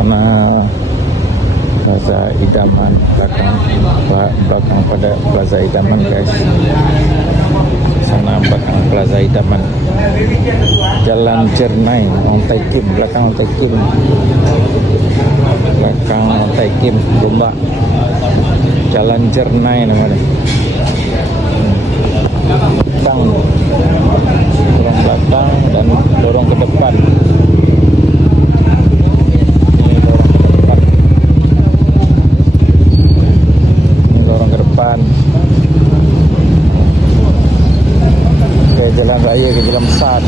suasana Plaza Idaman, belakang pada Plaza Idaman guys. Sana belakang Plaza Idaman, Jalan Jernai, Ontai Kim, belakang Ontai Kim, belakang Ontai Kim, Gombak, Jalan Jernai namanya. Dorong belakang dan dorong ke depan. Ini dorong ke depan. Ke jalan raya, ke jalan besar.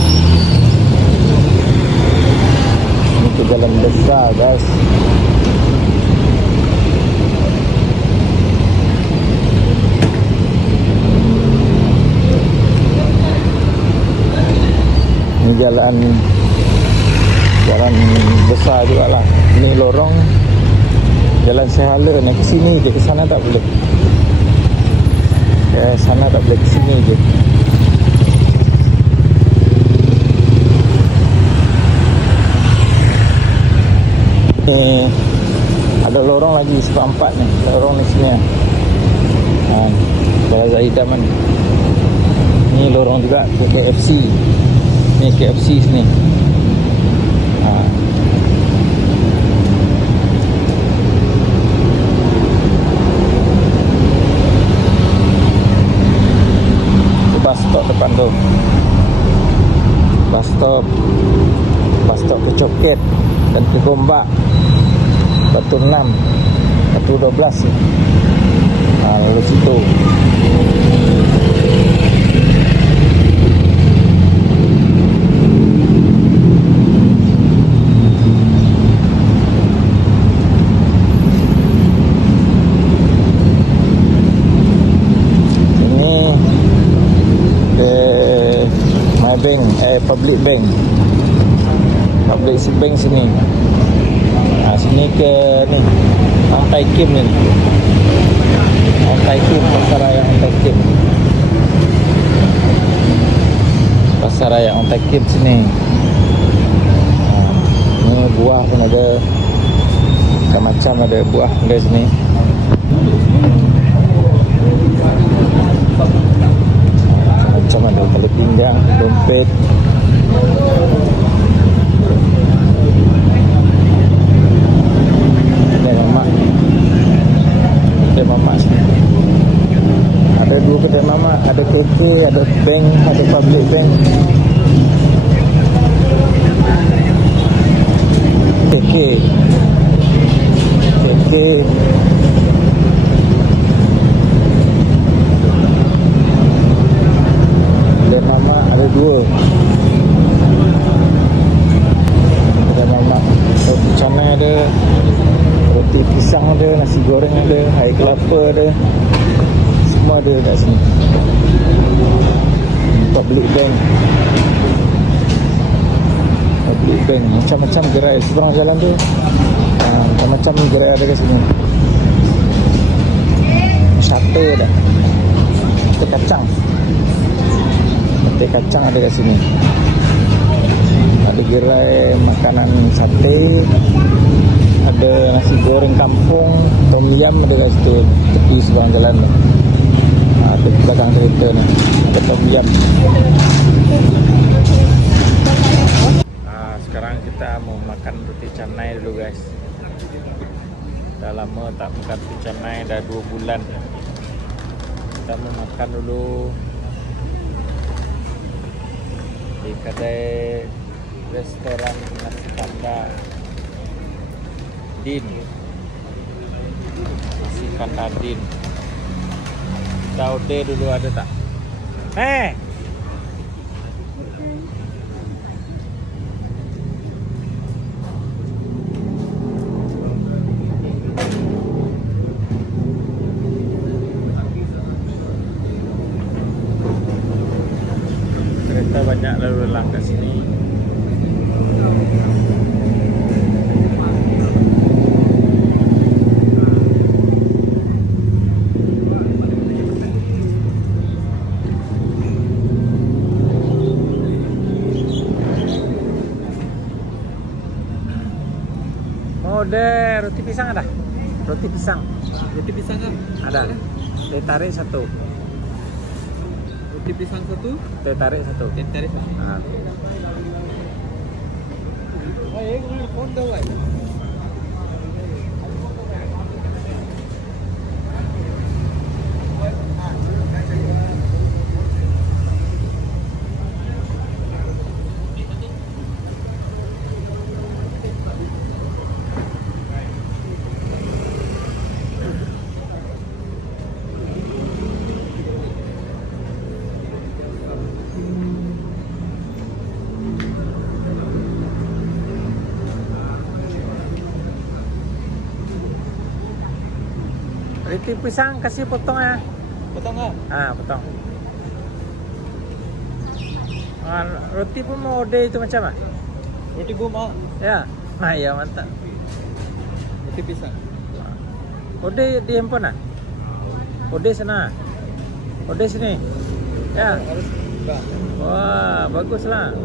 Ini ke jalan besar guys. Ini jalan besar juga lah. Ini lorong jalan Sehala, naik ke sini je, ke sana tak boleh. Ke sana tak boleh, ke sini je. Ni ada lorong lagi seperempat ni, lorong ni sini. Plaza Idaman. Ni lorong juga ke KFC. Ni KFC sini. Bus stop depan tu. Bus stop ke Coket dan ke Gombak, Batu 6, Batu 12. Lalu situ. Public bank sini. Sini ke ni Ontai Kim ni. Ontai Kim, pasar raya Ontai Kim. Pasar raya Ontai Kim sini. Ni buah pun ada. Macam ada buah guys ni. Macam ada kalau pinggang, dompet. Kedai mamak sini. Ada dua kedai mamak, ada KK, ada bank, ada public bank. KK kedai mamak ada dua. Kedai mamak roti canai ada, roti pisang ada, nasi goreng ada, air kelapa ada. Semua ada kat sini. Public bank. Macam-macam gerai seberang jalan tu. Macam-macam gerai ada kat sini. Sate ada. Sate kacang ada kat sini. Ada gerai makanan sate. Ada nasi goreng kampung, tom yam ada kat situ, tepi seberang jalan tu. Ada belakang kereta ni, ada tom yam. Sekarang kita mau makan roti canai dulu guys. Dah lama tak makan roti canai, dah 2 bulan. Kita mau makan dulu di kedai restoran nasi kandar Din. Nasi kandar Din. Kita order dulu, ada tak? Kereta banyak lalu lalang kat sini. Mode roti pisang ada? Roti pisang. Roti pisang kan? Ada. Teh tarik satu. Roti pisang satu. Teh tarik satu. Teh tarik satu. Nah. Oh, एक minute phone दो भाई. Roti pisang kasih potong ya. Potong nggak? Potong. Roti pun mau ode itu macam apa? Roti gua mau. Ya. Nah, ya mantap. Roti pisang. Ode di handphone ah? Ode sana. Ode sini. Ya. Harus enggak. Wah, baguslah.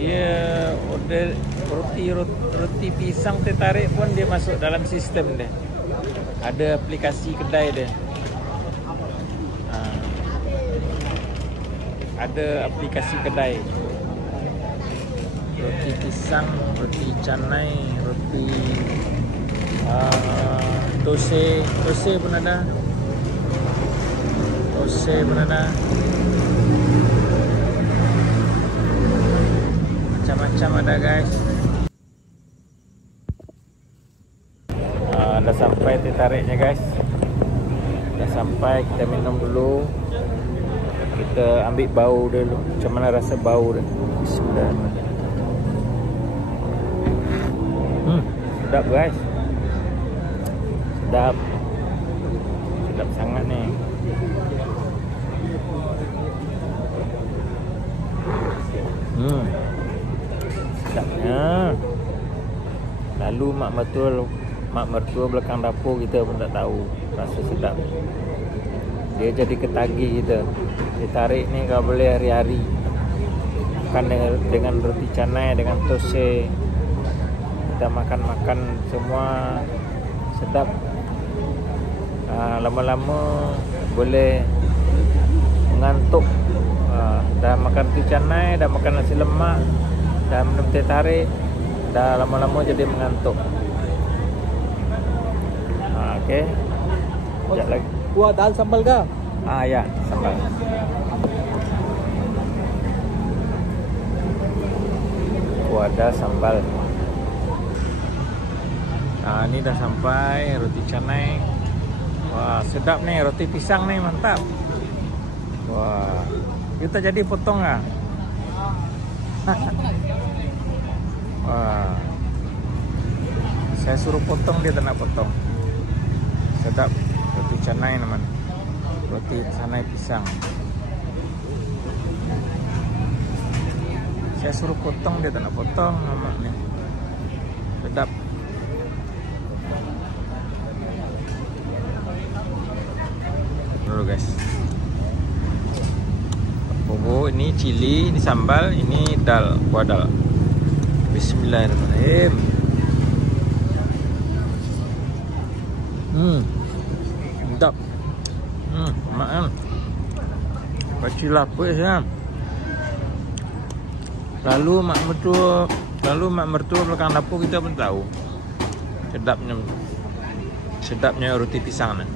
Dia order roti pisang teh tarik pun dia masuk dalam sistem dia. Ada aplikasi kedai dia. Ada aplikasi kedai. Roti pisang, roti canai, roti tose pun ada. Tose pun ada. Macam-macam ada guys. Dah sampai teh tariknya guys. Dah sampai, kita minum dulu. Kita ambil bau dulu. Macam mana rasa bau dia? Bismillahirrahmanirrahim. Sedap guys. Sedap. Sedap sangat nih. Sedapnya. Lalu mak mertua belakang dapur kita pun tak tahu rasa sedap. Dia jadi ketagih kita. Ditarik ni kalau boleh hari-hari. Makan dengan roti canai, dengan tose. Kita makan-makan semua sedap. Lama-lama boleh mengantuk. Dah makan roti canai, dah makan nasi lemak, dah minum teh tarik, dah lama-lama jadi mengantuk. Okey. Sekejap lagi. Kuah dal sambal kah? Ya, sambal. Kuah dal sambal. Ini dah sampai roti canai. Wah, sedap nih roti pisang nih, mantap. Wah, kita jadi potong ah. Wah, saya suruh potong, dia tak nak potong. Sedap roti canai teman. Roti canai pisang. Saya suruh potong, dia tak nak potong namanya. Sedap. Dulu guys. Bumbu ini cili, ini sambal, ini dal, kuah dal. Bismillahirrahmanirrahim. Sedap. Makan. Baca lapis ya. Lalu mak mertua belakang dapur kita pun tahu sedapnya roti pisang ni.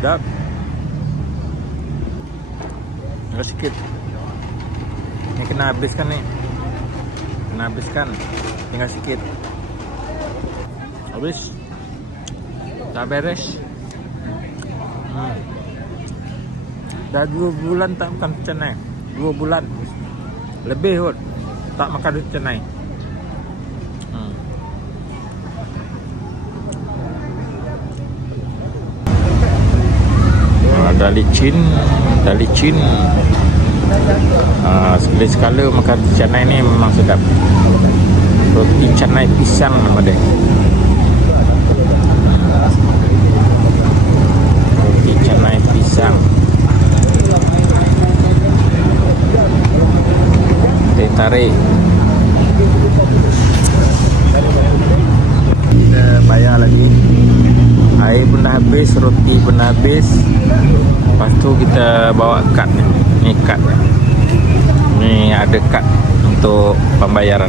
Sedap. Agak sikit. Ini kena habiskan nih. Tinggal sikit. Habis. Tak beres. Dah 2 bulan tak makan canai. 2 bulan. Lebih kot tak makan canai. Ada licin. Sekali-sekala makan canai ni memang sedap. Roti canai pisang nama dia. tarik. Kita bayar lagi. Air pun dah habis, roti pun dah habis. Lepas tu kita bawa kad ni. Ni kad. Ni ada kad untuk pembayaran.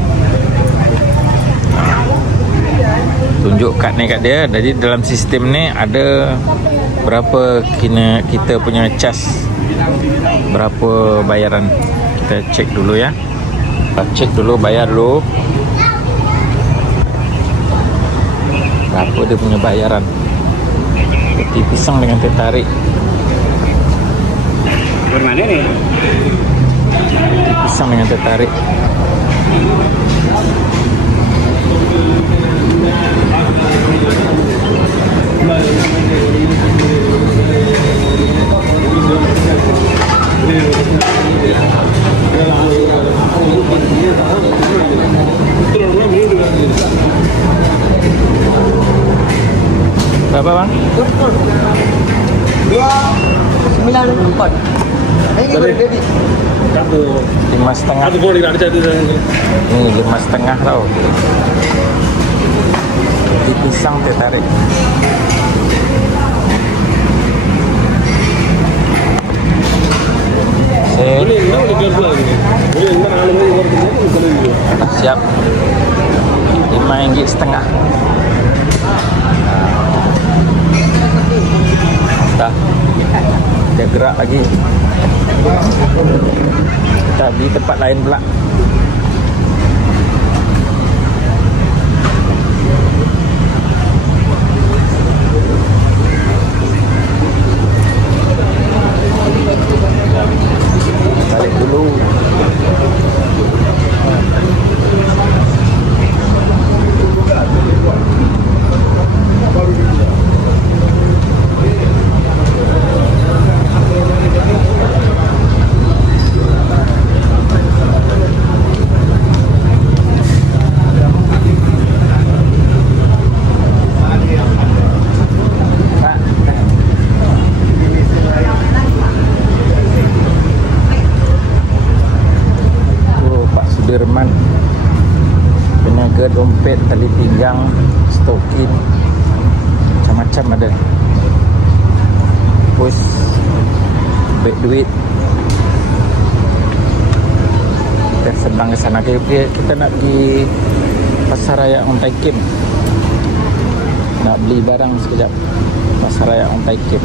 Tunjuk kad ni kat dia. Jadi dalam sistem ni ada berapa kita punya charge, berapa bayaran. Kita cek dulu ya. Cek dulu, bayar dulu. Berapa dia punya bayaran. Roti pisang dengan teh tarik. Bermana ni? Roti pisang dengan teh tarik. Berapa bang? 294. Lima setengah. Ini 5,5 tau. Roti pisang teh tarik. Siap. RM5,5. Dah. Dia gerak lagi. Kita di tempat lain pula. Balik dulu. Sudirman, peniaga dompet, tali pinggang, stokin, macam-macam ada. Pos, baik duit. Kita sedang ke sana. Kita nak pergi Pasar Raya On Tai Kim. Nak beli barang sekejap. Pasar Raya On Tai Kim.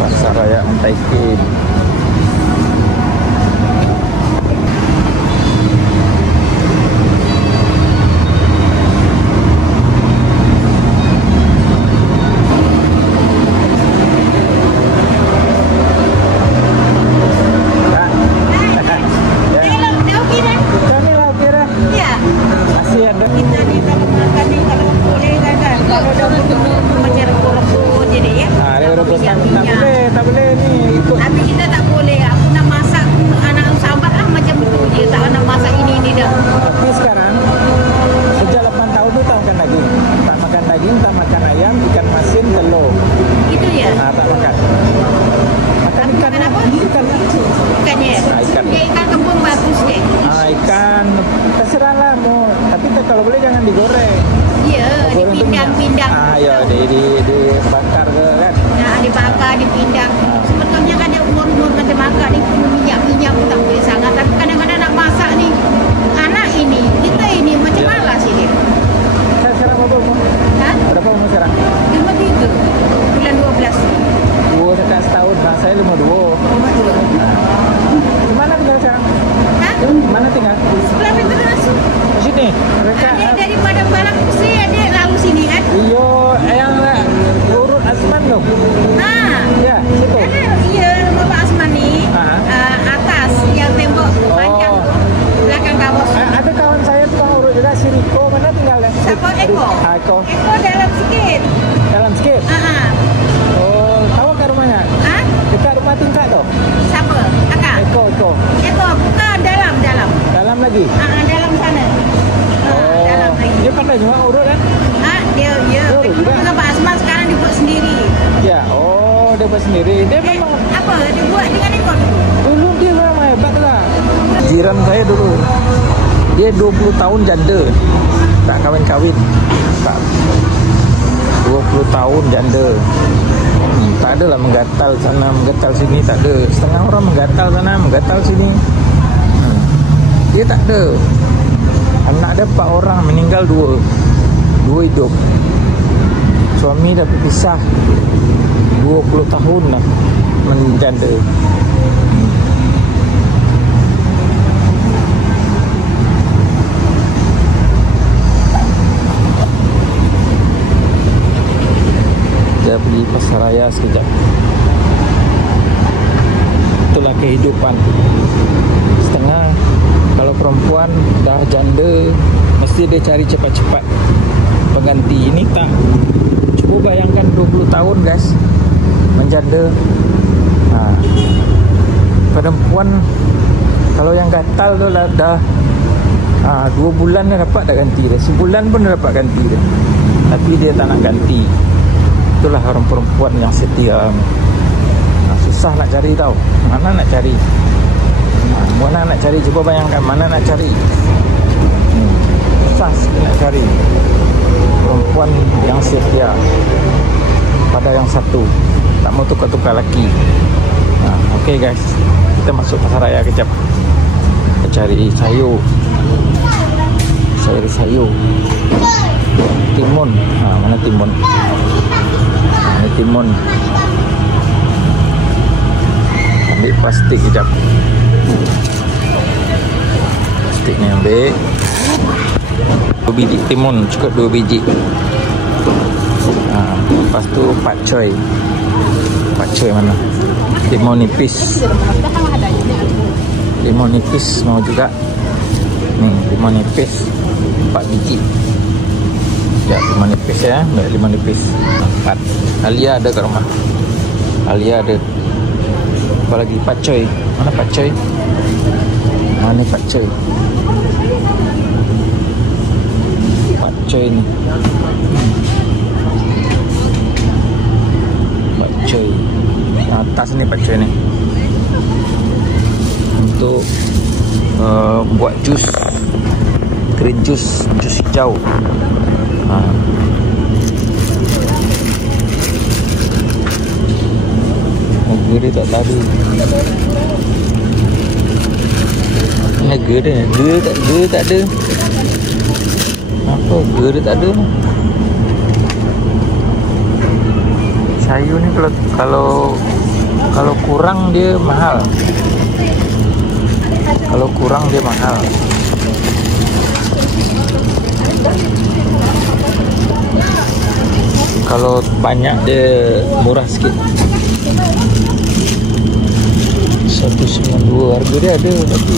Pasar Raya On Tai Kim. Tak boleh ni ikut. Tapi kita buat sendiri. Dia memang Apa? Dibuat dengan ekor dulu. dulu dia memang hebat lah. Jiran saya dulu, dia 20 tahun janda, tak kawin-kawin, tak 20 tahun janda. Tak adalah menggatal sana, menggatal sini, tak ada. Setengah orang menggatal sana, menggatal sini. Dia tak ada. Anak dia 4 orang, meninggal 2 hidup. Suami dah berpisah 20 tahun dah menjanda. Kita pergi pasar raya sekejap. Itulah kehidupan. Setengah kalau perempuan dah janda, mesti dia cari cepat-cepat pengganti. Ini tak. Cuba bayangkan 20 tahun guys menjanda. Perempuan kalau yang gatal tu lah dah 2 bulan dah dapat dah ganti dia. Sebulan pun dah dapat ganti dia. Tapi dia tak nak ganti. Itulah orang perempuan yang setia. Susah nak cari tau. Mana nak cari? Mana nak cari? Cuba bayangkan mana nak cari. Susah sikit nak cari perempuan yang setia pada yang satu, tak mau tukar-tukar laki. Okey guys, kita masuk pasar raya kejap. Kita cari sayur. Sayur timun. Mana timun? Ini timun. Ambil plastik kejap. Plastik ni ambil. 2 biji timun, cukup 2 biji. Lepas tu pakcoy. Pakcoy mana? Timun nipis. Timun nipis mau juga. Ni timun nipis 4 biji. Ya, timun nipis ya. Ambil timun nipis 4. Alia ada kat rumah. Alia ada. Apa lagi? Pakcoy. Mana pakcoy? Mana pakcoy? Pakcoy ni. Pakcoy. Atas ni pakcoy ni. Untuk buat jus. Green jus, jus hijau. Harga dia tak tadi. Harga dia, harga tak ada. Apa harga dia tak ada? Sayur ni kalau kurang dia mahal. Kalau kurang dia mahal. Kalau banyak dia murah sikit. 192 harga dia ada, tapi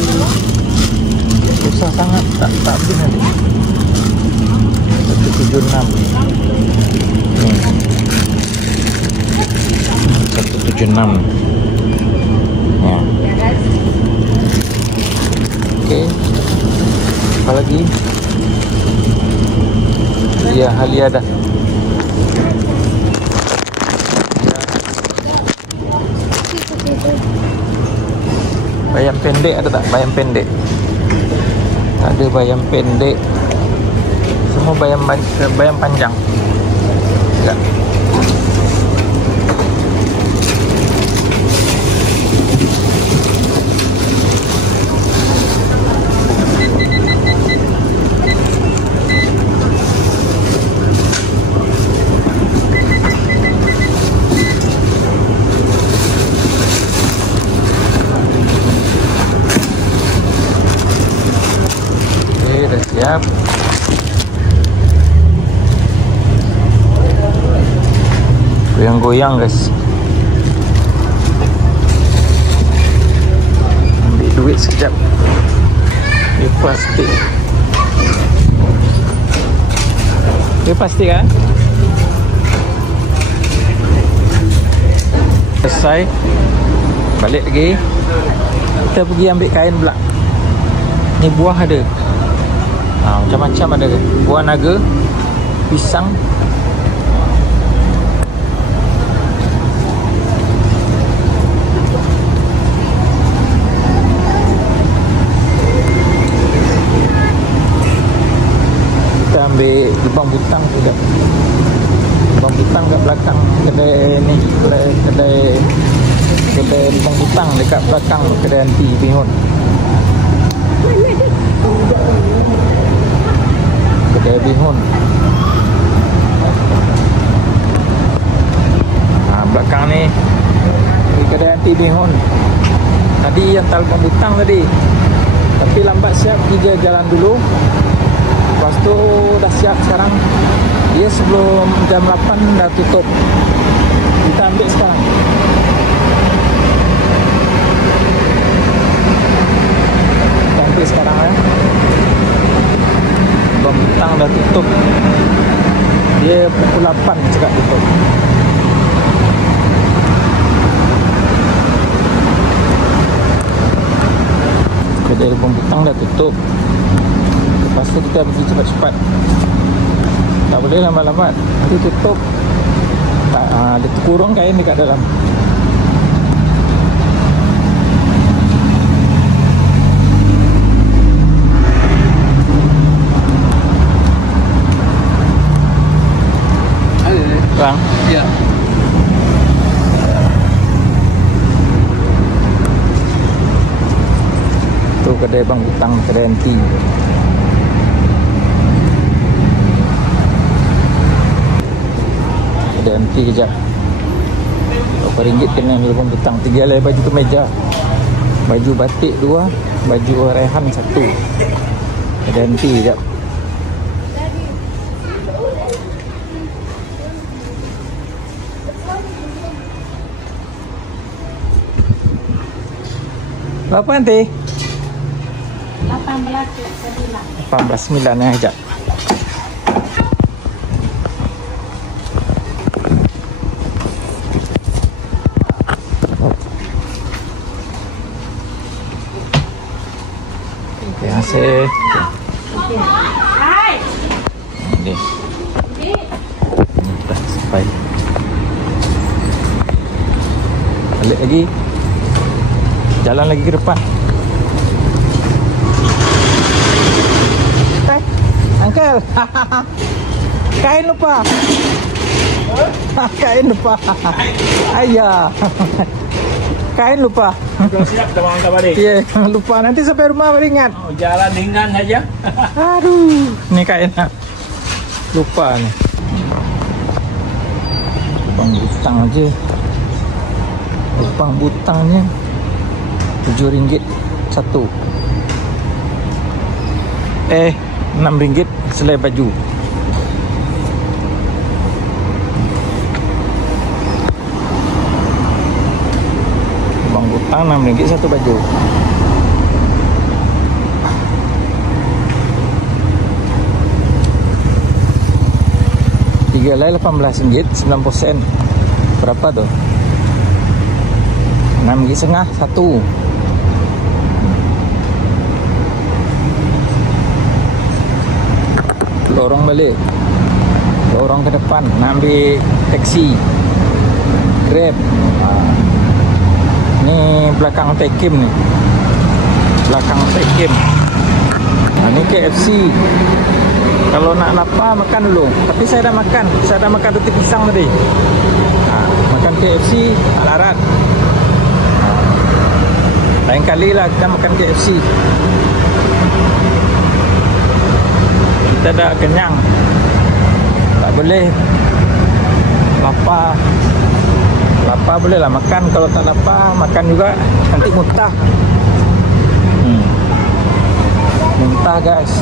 susah sangat, tak habis nanti. 176. 176. Ya. Okey. Apa lagi? Ya, Halia dah. Bayam pendek ada tak? Bayam pendek. Tak ada bayam pendek. Semua bayam panjang. Tak. Siap. Goyang-goyang guys. Ambil duit sekejap. Ini plastik. Ini plastik kan? Selesai. Balik lagi. Kita pergi ambil kain pula. Ni buah ada. Macam-macam ada. Buah naga, pisang. butang sudah. Bang butang kat belakang kedai ni, kedai bang butang dekat belakang kedai anti Bihun. Kedai Bihun. Belakang ni kedai anti Bihun. Tadi yang telefon butang tadi, tapi lambat siap, dia jalan dulu. Lepas tu dah siap sekarang. Dia sebelum jam 8 dah tutup. Kita ambil sekarang. Kita ambil sekarang ya. Bang butang dah tutup. Dia pukul 8 cakap tutup. Kedai bang butang dah tutup. Lepas tu kita pergi cepat-cepat. Tak boleh lambat-lambat. Nanti tutup. Dia kurung kain dekat dalam. Bang? Ya. Tu kedai bang butang, kedai anti. Kedai anti kejap. RM2 kena bang butang. 3 helai baju kemeja. Baju batik 2, baju rehan 1. Kedai anti kejap. Berapa nanti? 18.9 ya, sekejap. Terima kasih. Hai. Ini. Dah sampai. Balik lagi. Jalan lagi ke depan. Uncle. Kain lupa. Kain lupa. Ayah. Kain lupa. Dah siap dah bang balik. Ya, lupa. Nanti sampai rumah baru ingat. Oh, jalan ringan saja. Aduh, ni kain lupa ni. Bang butang aje. Bang butangnya RM7 satu. RM6 selai baju. Bang butang RM6 satu baju. Tiga helai RM18.90. Berapa tu? RM6.5 satu. Lorong balik, lorong ke depan, nak ambil taksi, Grab. Ni belakang Tekim ni, belakang Tekim. Ni KFC. Kalau nak lapar makan dulu. Tapi saya dah makan roti pisang tadi. Makan KFC larat. Lain kali lah kita makan KFC. Kita dah kenyang. Tak boleh lapar. Lapar boleh lah makan. Kalau tak lapar makan juga nanti muntah. Muntah guys.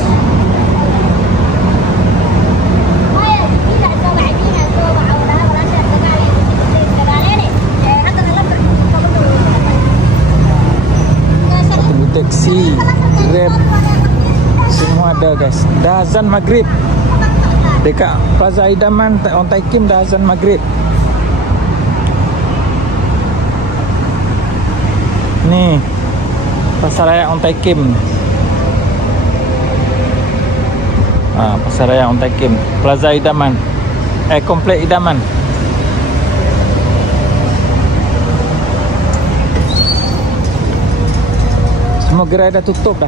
Taksi, Grab, semua ada guys. Dah azan maghrib. Dekat Plaza Idaman on Taikim dah azan maghrib. Ni Pasar Raya on Taikim. Pasar Raya on Taikim, Plaza Idaman. Komplek Idaman. Semua gerai dah tutup dah.